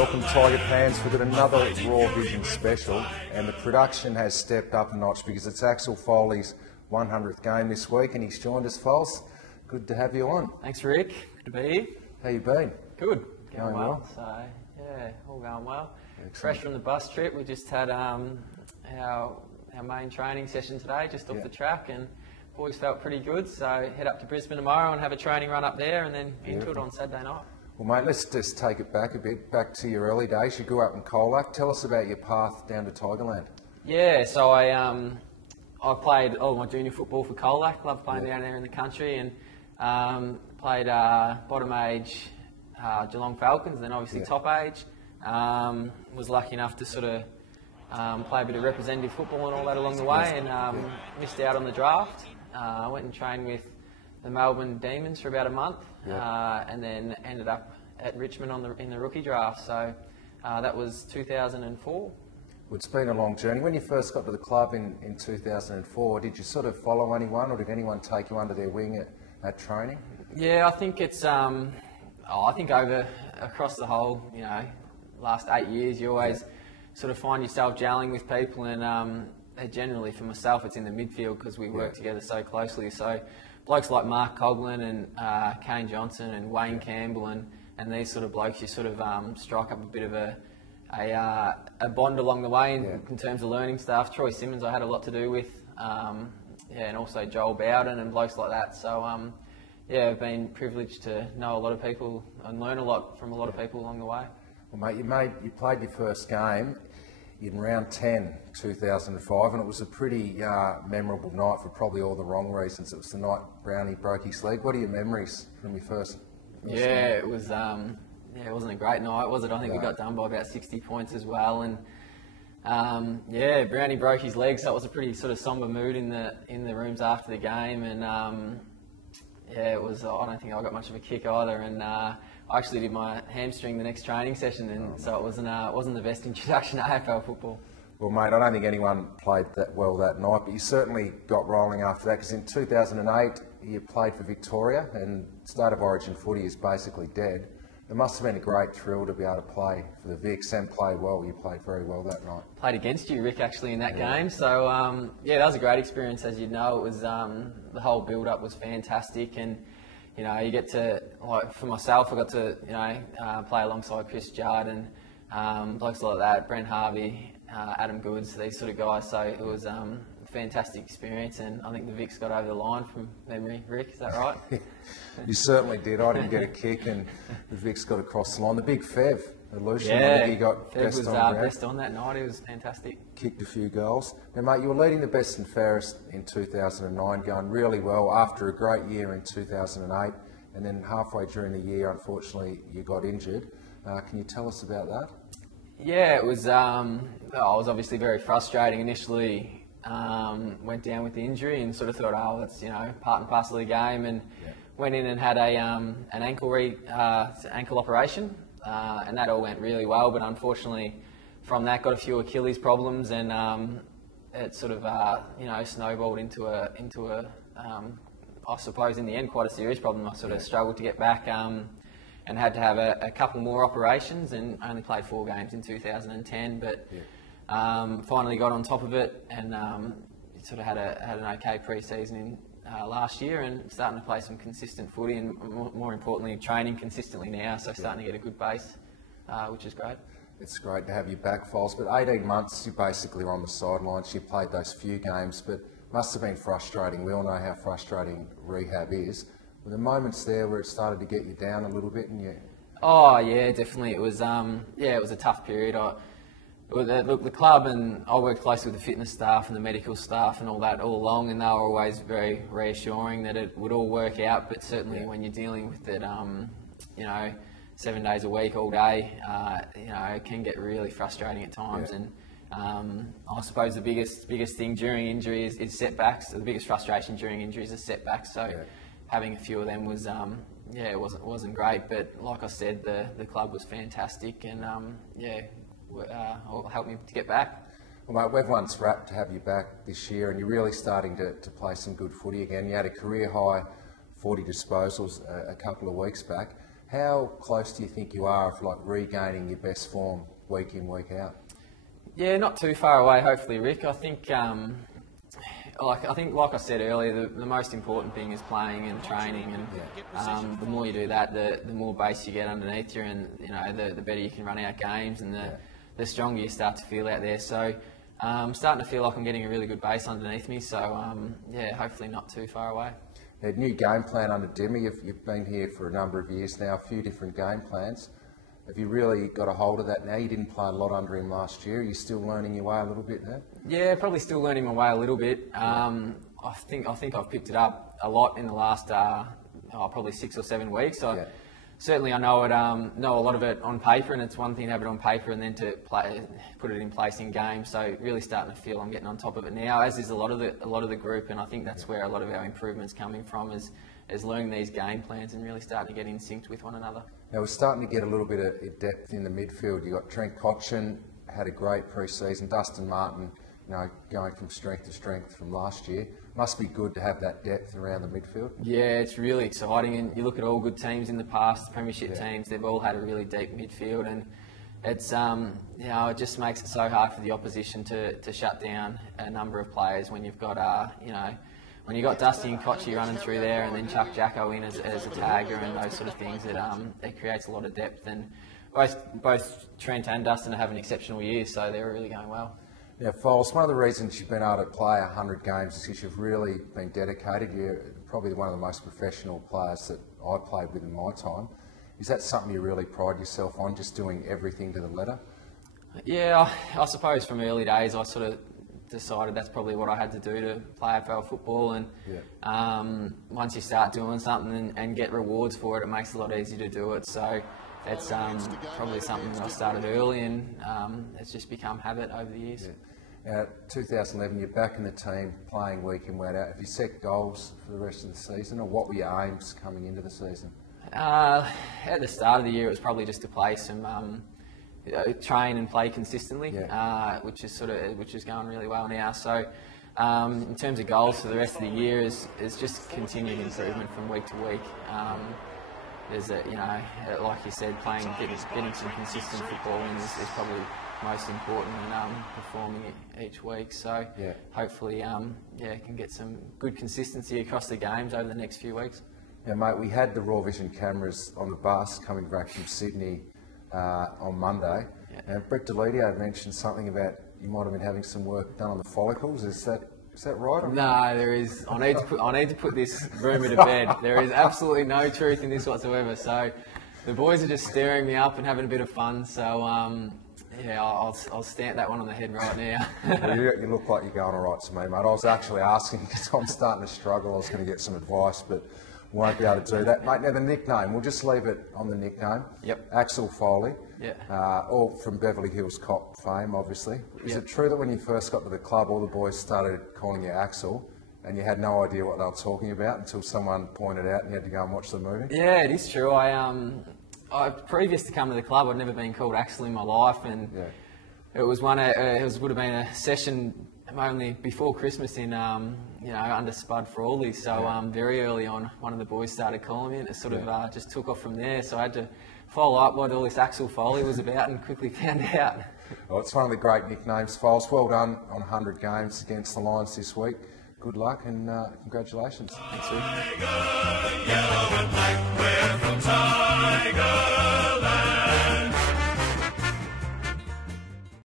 Welcome Tiger fans, we've got another Raw Vision special and the production has stepped up a notch because it's Axel Foley's 100th game this week and he's joined us, Foles. Good to have you on. Thanks, Rick. Good to be here. How you been? Good. Going well? So, yeah, all going well. Excellent. Fresh from the bus trip. We just had our main training session today, just off the track, and boys felt pretty good. So head up to Brisbane tomorrow and have a training run up there and then into it on Saturday night. Well, mate, let's just take it back a bit, back to your early days. You grew up in Colac. Tell us about your path down to Tigerland. Yeah, so I played all my junior football for Colac. Loved playing down there in the country, and played bottom age Geelong Falcons, and then obviously top age. Was lucky enough to sort of play a bit of representative football and all that along the way, and missed out on the draft. I went and trained with the Melbourne Demons for about a month, and then ended up at Richmond in the rookie draft. So that was 2004. Well, it's been a long journey. When you first got to the club in 2004, did you sort of follow anyone, or did anyone take you under their wing at training? Yeah, I think it's I think across the whole, last 8 years, you always sort of find yourself gelling with people, and generally for myself, it's in the midfield because we work together so closely. So blokes like Mark Coughlin and Kane Johnson and Wayne Campbell and these sort of blokes, you sort of strike up a bit of a bond along the way in terms of learning stuff. Troy Simmons I had a lot to do with, and also Joel Bowden and blokes like that. So I've been privileged to know a lot of people and learn a lot from a lot of people along the way. Well, mate, you played your first game in round 10, 2005, and it was a pretty memorable night for probably all the wrong reasons. It was the night Brownie broke his leg. What are your memories from your first game? It was. It wasn't a great night, was it? I think we got done by about 60 points as well, and Brownie broke his leg, so it was a pretty sort of somber mood in the rooms after the game, and it was. I don't think I got much of a kick either, and I actually did my hamstring the next training session, and so it wasn't the best introduction to AFL football. Well, mate, I don't think anyone played that well that night, but you certainly got rolling after that, because in 2008 you played for Victoria, and State of Origin footy is basically dead. It must have been a great thrill to be able to play for the Vics and play well. You played very well that night. Played against you, Rick, actually, in that game. So, that was a great experience, as you know. It was the whole build-up was fantastic, and you get to, like, for myself, I got to play alongside Chris Judd and blokes like that, Brent Harvey, Adam Goods, these sort of guys. So it was a fantastic experience, and I think the Vics got over the line from memory. Rick, is that right? You certainly did. I didn't get a kick, and the Vics got across the line. The big Fev, Lucian, I think he got Fev best was on best on that night. He was fantastic. Kicked a few goals. Now, mate, you were leading the best and fairest in 2009, going really well after a great year in 2008, and then halfway during the year, unfortunately, you got injured. Can you tell us about that? Yeah, it was. I was obviously very frustrating initially. Went down with the injury and sort of thought, that's part and parcel of the game, and went in and had an ankle operation, and that all went really well. But unfortunately, from that, got a few Achilles problems, and it sort of snowballed into a I suppose in the end quite a serious problem. I sort of struggled to get back, and had to have a couple more operations, and only played 4 games in 2010, but. Finally got on top of it, and sort of had an okay pre-season in last year, and starting to play some consistent footy, and more importantly training consistently now, so starting to get a good base, which is great. It's great to have you back, Foles, but 18 months you basically were on the sidelines. You played those few games, but must have been frustrating. We all know how frustrating rehab is. Were there moments there where it started to get you down a little bit, and you? Oh yeah, definitely. It was it was a tough period. Look, the club, and I worked closely with the fitness staff and the medical staff and all that all along, and they were always very reassuring that it would all work out. But certainly when you're dealing with it, 7 days a week, all day, it can get really frustrating at times. And I suppose the biggest thing during injury is setbacks. The biggest frustration during injuries is setbacks. So having a few of them was, it wasn't great. But like I said, the club was fantastic, and help me to get back. Well, mate, everyone's rapt to have you back this year, and you're really starting to play some good footy again. You had a career high 40 disposals a couple of weeks back. How close do you think you are of like regaining your best form week in, week out? Yeah, not too far away, hopefully, Rick. I think, like I said earlier, the most important thing is playing and training, and the more you do that, the more base you get underneath you, and the better you can run out games, and the stronger you start to feel out there. So, I'm starting to feel like I'm getting a really good base underneath me. So, hopefully not too far away. A new game plan under Demi. You've been here for a number of years now, a few different game plans. Have you really got a hold of that now? You didn't play a lot under him last year. Are you still learning your way a little bit there? Yeah, probably still learning my way a little bit. I think I've picked it up a lot in the last probably 6 or 7 weeks. Certainly I know a lot of it on paper, and it's one thing to have it on paper and then to put it in place in games. So really starting to feel I'm getting on top of it now, as is a lot of the group, and I think that's where a lot of our improvement's coming from, is learning these game plans and really starting to get in sync with one another. Now we're starting to get a little bit of depth in the midfield. You got Trent Cotchin, had a great pre-season. Dustin Martin, going from strength to strength from last year. Must be good to have that depth around the midfield. Yeah, it's really exciting. And you look at all good teams in the past, premiership teams, they've all had a really deep midfield, and it's it just makes it so hard for the opposition to shut down a number of players when you've got when you've got Dusty and Kochi running through there, and then chuck Jacko in as a tagger and those sort of things, it creates a lot of depth. And both Trent and Dustin are having exceptional years, so they're really going well. Yeah, Foles, one of the reasons you've been able to play 100 games is because you've really been dedicated. You're probably one of the most professional players that I played with in my time. Is that something you really pride yourself on, just doing everything to the letter? Yeah, I suppose from early days I sort of decided that's probably what I had to do to play AFL football, and once you start doing something and get rewards for it, it makes it a lot easier to do it. So it's probably something that I started early, and it's just become habit over the years. Now, 2011, you're back in the team, playing week in, week out. Have you set goals for the rest of the season, or what were your aims coming into the season? At the start of the year, it was probably just to play some, train and play consistently, which is going really well now. So, in terms of goals for the rest of the year, is just continued improvement from week to week. There's like you said, getting some consistent football in is probably most important, and performing each week. So hopefully, can get some good consistency across the games over the next few weeks. Yeah, mate, we had the Raw Vision cameras on the bus coming back from Sydney on Monday, and Brett Deledio mentioned something about you might have been having some work done on the follicles. Is that right? No, there is. I need to put this rumour to bed. There is absolutely no truth in this whatsoever. So the boys are just staring me up and having a bit of fun. So I'll stamp that one on the head right now. Well, you look like you're going all right to me, mate. I was actually asking because I'm starting to struggle. I was going to get some advice, but won't be able to do that, mate. Now the nickname, we'll just leave it on the nickname. Yep. Axel Foley. All from Beverly Hills Cop fame, obviously. Is it true that when you first got to the club, all the boys started calling you Axel, and you had no idea what they were talking about until someone pointed out and you had to go and watch the movie? Yeah, it is true. I previous to coming to the club, I'd never been called Axel in my life, and it was would have been a session only before Christmas in under Spud Frawley. So very early on, one of the boys started calling me, and it sort of just took off from there. So I had to follow up what all this Axel Foley was about, and quickly found out. Well, it's one of the great nicknames, Foles. Well done on 100 games against the Lions this week. Good luck and congratulations. Thanks, Rick.